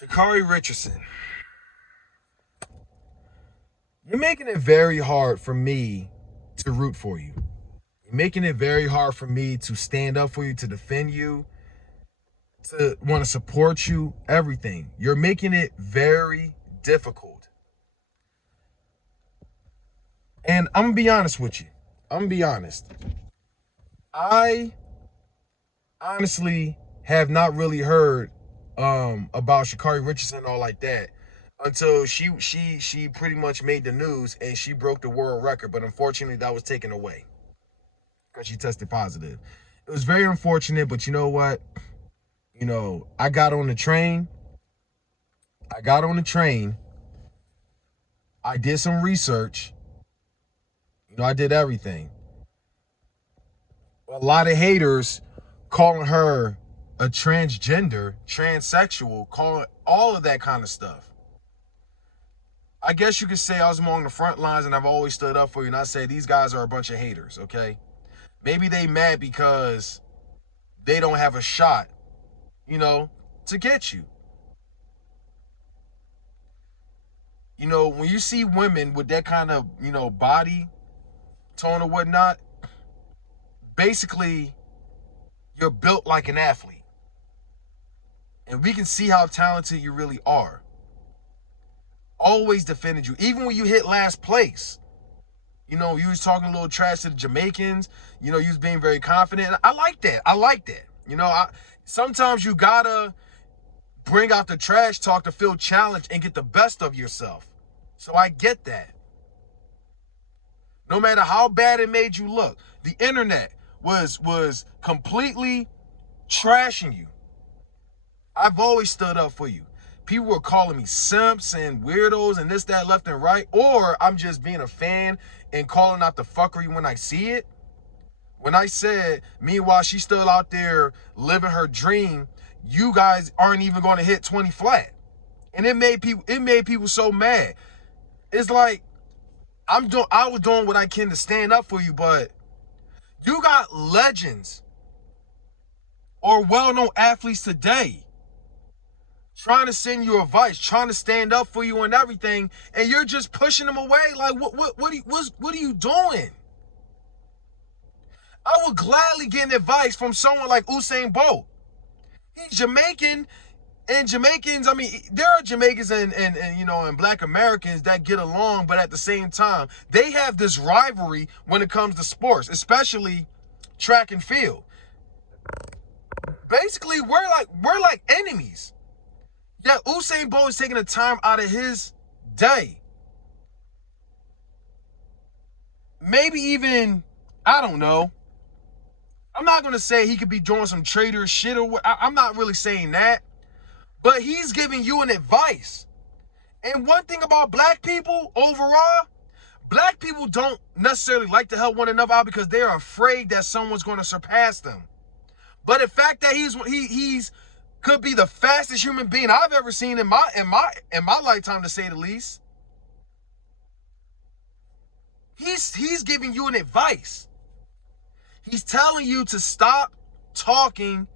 Sha'Carri Richardson, you're making it very hard for me to root for you. You're making it very hard for me to stand up for you, to defend you, to want to support you, everything. You're making it very difficult. And I'm going to be honest with you. I'm going to be honest. I honestly have not really heard about Sha'Carri Richardson and all like that until she pretty much made the news and she broke the world record, but unfortunately that was taken away because she tested positive. It was very unfortunate, but you know what? I got on the train. I got on the train. I did some research. I did everything. A lot of haters calling her a transgender, transsexual, calling all of that kind of stuff. I guess you could say I was among the front lines and I've always stood up for you. And I say these guys are a bunch of haters, okay? Maybe they mad because they don't have a shot, to get you. When you see women with that kind of, body tone or whatnot, basically you're built like an athlete. And we can see how talented you really are. Always defended you. Even when you hit last place. You was talking a little trash to the Jamaicans. You was being very confident. I like that. Sometimes you gotta bring out the trash talk to feel challenged and get the best of yourself. So I get that. No matter how bad it made you look, the internet was completely trashing you. I've always stood up for you. People were calling me simps and weirdos and this, that, left and right. Or I'm just being a fan and calling out the fuckery when I see it. When I said, meanwhile, she's still out there living her dream, you guys aren't even going to hit 20 flat. And it made people so mad. It's like, I was doing what I can to stand up for you, but you got legends or well-known athletes today trying to send you advice, trying to stand up for you and everything, and you're just pushing them away. Like, what are you doing? I would gladly get advice from someone like Usain Bolt. He's Jamaican, and Jamaicans, there are Jamaicans and Black Americans that get along, but at the same time, they have this rivalry when it comes to sports, especially track and field. Basically, we're like enemies. Yeah, Usain Bolt is taking the time out of his day. Maybe even, I don't know. I'm not going to say he could be doing some traitor shit or what. I'm not really saying that. But he's giving you an advice. And one thing about black people overall, black people don't necessarily like to help one another out because they're afraid that someone's going to surpass them. But the fact that he's could be the fastest human being I've ever seen in my lifetime, to say the least. He's giving you an advice. He's telling you to stop talking,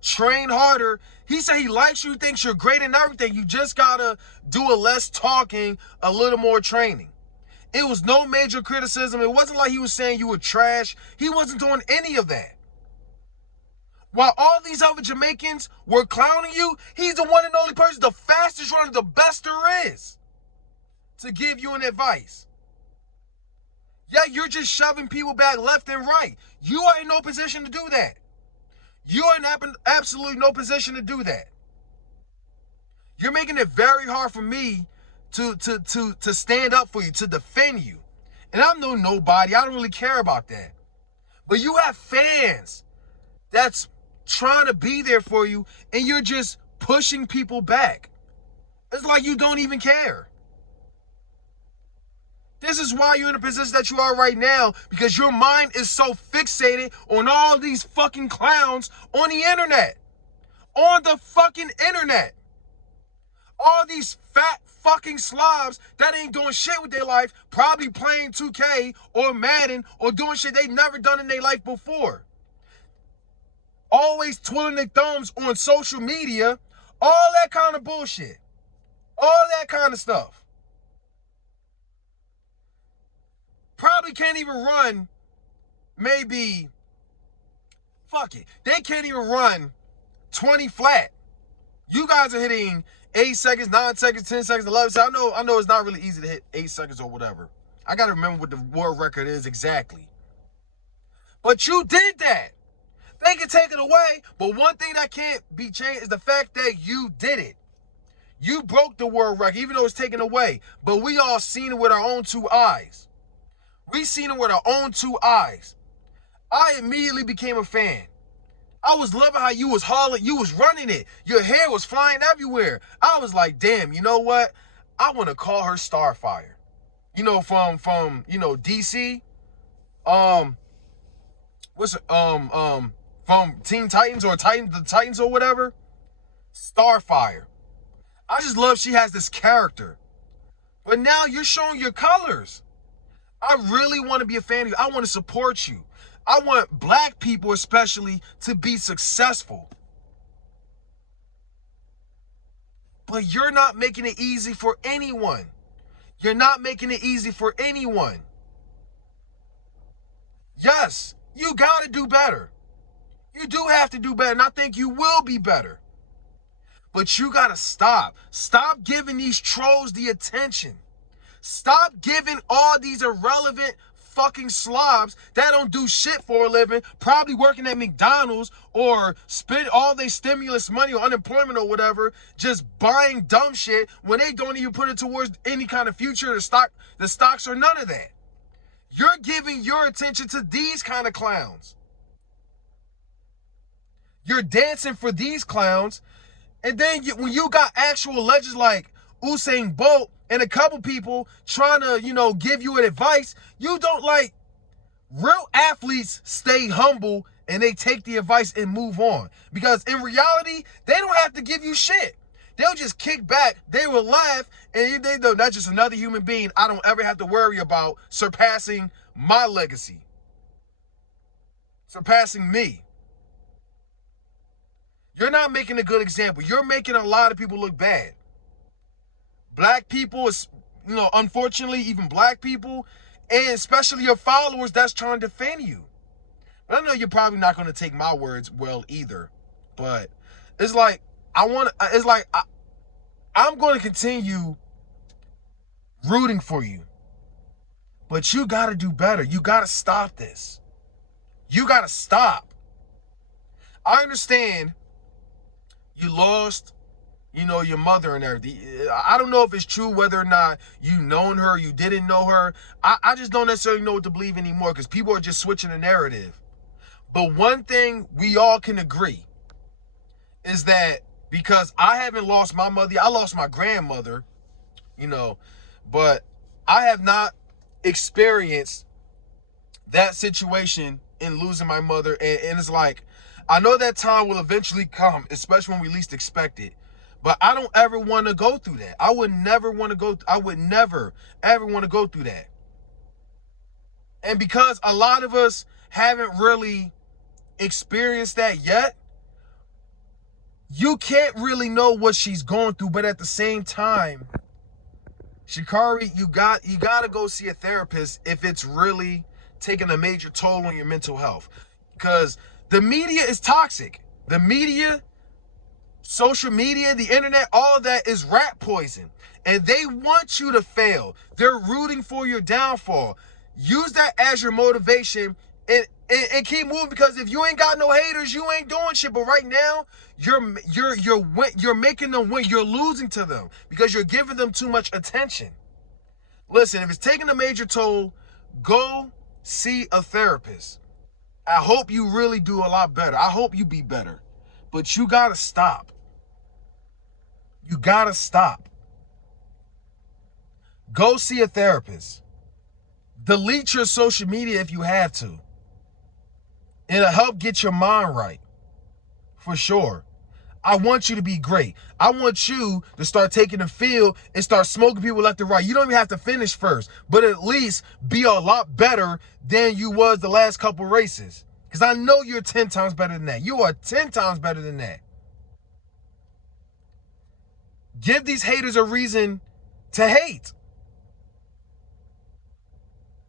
train harder. He said he likes you, thinks you're great and everything. You just gotta do a less talking, a little more training. It was no major criticism. It wasn't like he was saying you were trash. He wasn't doing any of that. While all these other Jamaicans were clowning you, he's the one and only person, the fastest runner, the best there is, to give you an advice. Yeah, you're just shoving people back left and right. You are in no position to do that. You are in absolutely no position to do that. You're making it very hard for me to stand up for you, to defend you. And I'm nobody. I don't really care about that. But you have fans that's trying to be there for you, and you're just pushing people back. It's like you don't even care. This is why you're in the position that you are right now, because your mind is so fixated on all these fucking clowns on the internet. On the fucking internet. All these fat fucking slobs that ain't doing shit with their life, probably playing 2K or Madden or doing shit they've never done in their life before. Always twiddling their thumbs on social media, All that kind of bullshit. All that kind of stuff. Probably can't even run, maybe, fuck it. They can't even run 20 flat. You guys are hitting 8 seconds, 9 seconds, 10 seconds, 11 seconds. I know it's not really easy to hit 8 seconds or whatever. I got to remember what the world record is exactly. But you did that. They can take it away, but one thing that can't be changed is the fact that you did it. You broke the world record, even though it's taken away. But we all seen it with our own 2 eyes. We seen it with our own 2 eyes. I immediately became a fan. I was loving how you was hauling, you was running it. Your hair was flying everywhere. I was like, damn, you know what? I want to call her Starfire. You know, from DC. From Teen Titans or the Titans or whatever. Starfire. I just love she has this character. But now you're showing your colors. I really want to be a fan of you. I want to support you. I want black people especially to be successful. But you're not making it easy for anyone. You're not making it easy for anyone. Yes, you got to do better. You do have to do better, and I think you will be better. But you got to stop. Stop giving these trolls the attention. Stop giving all these irrelevant fucking slobs that don't do shit for a living, probably working at McDonald's or spend all their stimulus money or unemployment or whatever, just buying dumb shit when they don't even put it towards any kind of future, the stocks or none of that. You're giving your attention to these kind of clowns. You're dancing for these clowns, and then when you got actual legends like Usain Bolt and a couple people trying to, give you advice, you don't like. Real athletes stay humble and they take the advice and move on. Because in reality, they don't have to give you shit. They'll just kick back, they will laugh, and they know that's just another human being I don't ever have to worry about surpassing my legacy. Surpassing me. You're not making a good example. You're making a lot of people look bad. Black people, unfortunately, even black people, and especially your followers that's trying to defend you. But I know you're probably not going to take my words well either. But it's like, I'm going to continue rooting for you. But you got to do better. You got to stop this. You got to stop. I understand you lost, your mother and everything. I don't know if it's true whether or not you known her, you didn't know her. I just don't necessarily know what to believe anymore because people are just switching the narrative. But one thing we all can agree is that because I haven't lost my mother, I lost my grandmother, but I have not experienced that situation in losing my mother. And it's like, I know that time will eventually come, especially when we least expect it. But I don't ever want to go through that. I would never, ever want to go through that. And because a lot of us haven't really experienced that yet, you can't really know what she's going through. But at the same time, Sha'Carri, you got to go see a therapist if it's really taking a major toll on your mental health. Because the media is toxic. The media, social media, the internet, all of that is rat poison. And they want you to fail. They're rooting for your downfall. Use that as your motivation and keep moving, because if you ain't got no haters, you ain't doing shit. But right now, you're making them win. You're losing to them because you're giving them too much attention. Listen, if it's taking a major toll, go see a therapist. I hope you really do a lot better. I hope you be better. But you gotta stop. You gotta stop. Go see a therapist. Delete your social media if you have to. It'll help get your mind right. For sure. I want you to be great. I want you to start taking the field and start smoking people left and right. You don't even have to finish first, but at least be a lot better than you was the last couple races. Because I know you're 10 times better than that. You are 10 times better than that. Give these haters a reason to hate.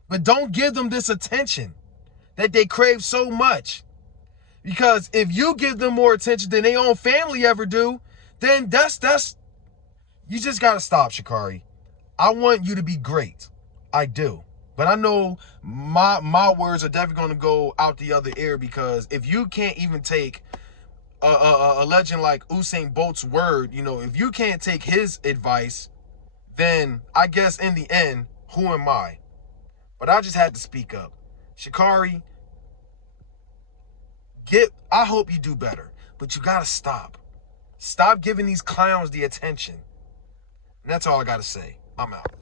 But don't give them this attention that they crave so much. Because if you give them more attention than their own family ever do, then that's you just gotta stop, Sha'Carri. I want you to be great. I do. But I know my words are definitely gonna go out the other ear, because if you can't even take a legend like Usain Bolt's word, you know, if you can't take his advice, then I guess in the end, who am I? But I just had to speak up. Sha'Carri, I hope you do better, but you gotta stop. Stop giving these clowns the attention. And that's all I gotta say. I'm out.